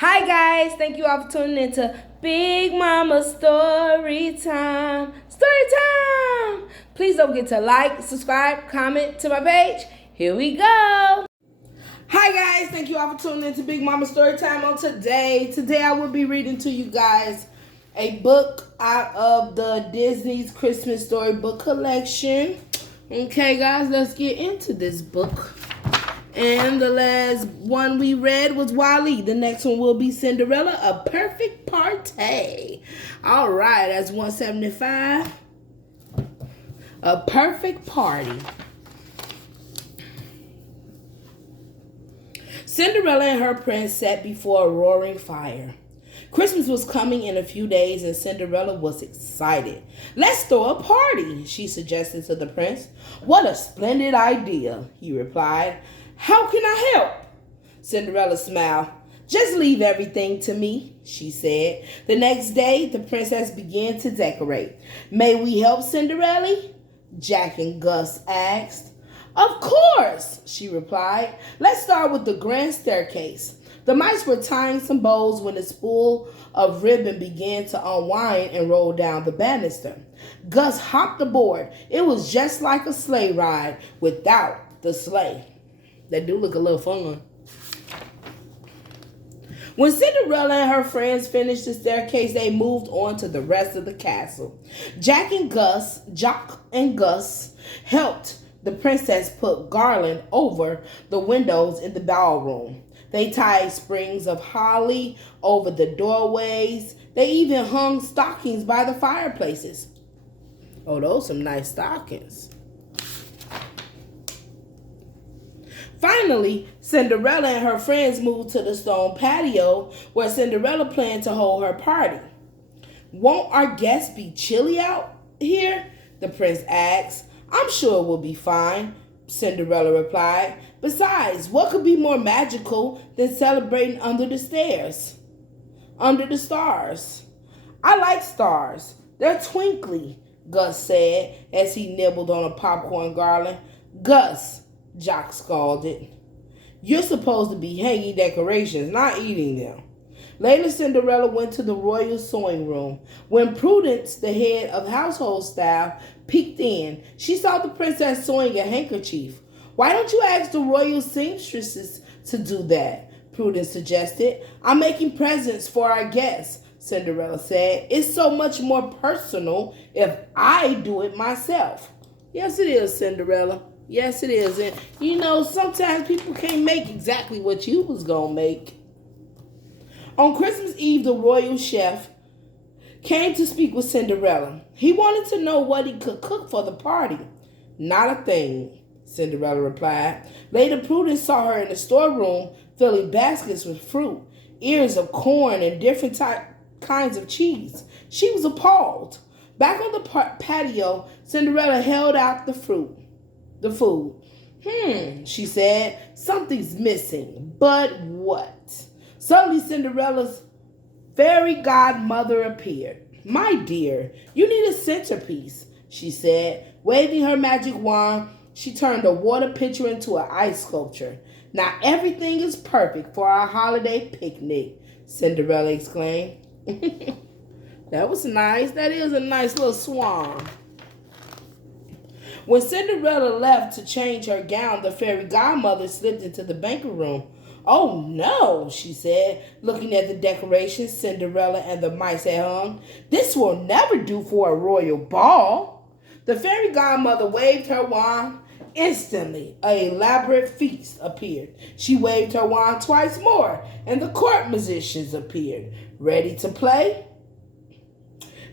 Hi guys, thank you all for tuning into Big Mama Story Time. Story time! Please don't forget to like, subscribe, comment to my page. Here we go. Hi guys, thank you all for tuning into Big Mama Story Time on today. Today I will be reading to you guys a book out of the Disney's Christmas Storybook collection. Okay guys, let's get into this book. And the last one we read was Wally. The next one will be Cinderella, A Perfect Party. All right, that's 175. A Perfect Party. Cinderella and her prince sat before a roaring fire. Christmas was coming in a few days and Cinderella was excited. "Let's throw a party," she suggested to the prince. "What a splendid idea," he replied. "How can I help?" Cinderella smiled. "Just leave everything to me," she said. The next day, the princess began to decorate. "May we help, Cinderella?" Jack and Gus asked. "Of course," she replied. "Let's start with the grand staircase." The mice were tying some bows when the spool of ribbon began to unwind and roll down the banister. Gus hopped aboard. It was just like a sleigh ride without the sleigh. That do look a little fun. When Cinderella and her friends finished the staircase, they moved on to the rest of the castle. Jack and Gus helped the princess put garland over the windows in the ballroom. They tied strings of holly over the doorways. They even hung stockings by the fireplaces. Oh, those some nice stockings. Finally, Cinderella and her friends moved to the stone patio where Cinderella planned to hold her party. "Won't our guests be chilly out here?" the prince asked. "I'm sure it will be fine," Cinderella replied. "Besides, what could be more magical than celebrating under the stars? "I like stars. They're twinkly," Gus said as he nibbled on a popcorn garland. "Gus," Jock scolded, "you're supposed to be hanging decorations, not eating them." Later, Cinderella went to the royal sewing room. When Prudence, the head of household staff, peeked in, she saw the princess sewing a handkerchief. "Why don't you ask the royal seamstresses to do that?" Prudence suggested. "I'm making presents for our guests," Cinderella said. "It's so much more personal if I do it myself." "Yes, it is, Cinderella. Yes, it is. And sometimes people can't make exactly what you was going to make." On Christmas Eve, the royal chef came to speak with Cinderella. He wanted to know what he could cook for the party. "Not a thing," Cinderella replied. Later, Prudence saw her in the storeroom filling baskets with fruit, ears of corn, and different kinds of cheese. She was appalled. Back on the patio, Cinderella held out the food. She said, "Something's missing, but what?" Suddenly, Cinderella's fairy godmother appeared. "My dear, you need a centerpiece," she said. Waving her magic wand, she turned a water pitcher into an ice sculpture. "Now everything is perfect for our holiday picnic," Cinderella exclaimed. That was nice. That is a nice little swan. When Cinderella left to change her gown, the fairy godmother slipped into the banquet room. "Oh no," she said, looking at the decorations Cinderella and the mice had hung. "This will never do for a royal ball." The fairy godmother waved her wand. Instantly, an elaborate feast appeared. She waved her wand twice more, and the court musicians appeared, ready to play.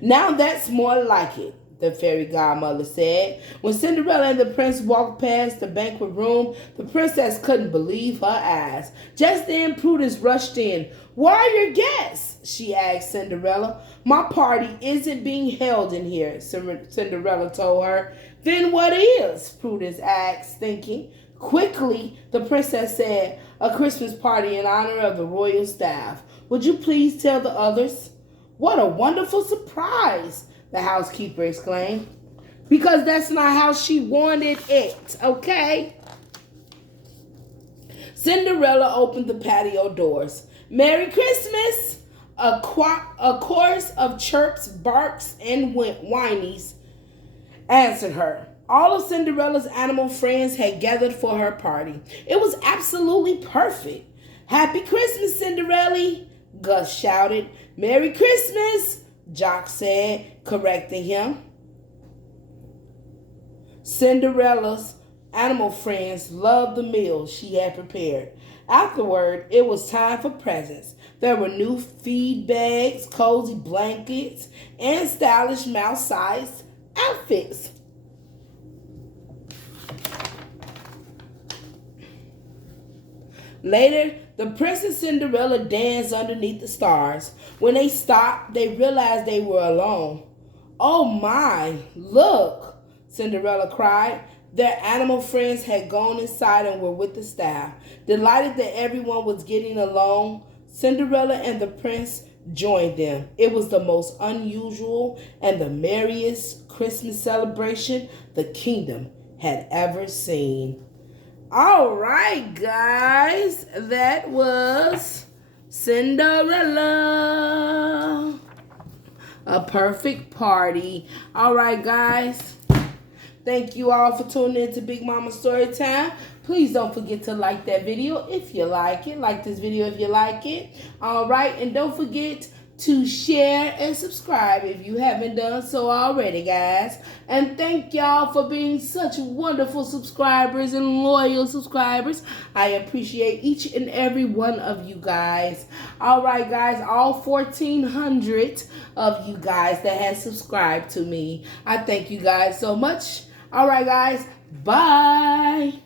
"Now that's more like it," the fairy godmother said. When Cinderella and the prince walked past the banquet room, the princess couldn't believe her eyes. Just then, Prudence rushed in. "Where are your guests?" she asked Cinderella. "My party isn't being held in here," Cinderella told her. "Then what is?" Prudence asked, thinking. Quickly, the princess said, "A Christmas party in honor of the royal staff. Would you please tell the others?" "What a wonderful surprise!" the housekeeper exclaimed. "Because that's not how she wanted it, okay?" Cinderella opened the patio doors. Merry Christmas! A chorus of chirps, barks, and whinies answered her. All of Cinderella's animal friends had gathered for her party. It was absolutely perfect. Happy Christmas, Cinderella! Gus shouted. Merry Christmas! Jock said, correcting him. Cinderella's animal friends loved the meal she had prepared. Afterward, it was time for presents. There were new feed bags, cozy blankets, and stylish mouse-sized outfits. Later, the Prince and Cinderella danced underneath the stars. When they stopped, they realized they were alone. Oh my, look, Cinderella cried. Their animal friends had gone inside and were with the staff. Delighted that everyone was getting along, Cinderella and the prince joined them. It was the most unusual and the merriest Christmas celebration the kingdom had ever seen. All right, guys, that was Cinderella, a perfect party. All right, guys. Thank you all for tuning in to Big Mama Storytime. Please don't forget to like that video if you like it. Like this video if you like it. All right. And don't forget to share and subscribe if you haven't done so already, guys. And thank y'all for being such wonderful subscribers and loyal subscribers. I appreciate each and every one of you guys. All right, guys, all 1,400 of you guys that have subscribed to me. I thank you guys so much. All right, guys, bye.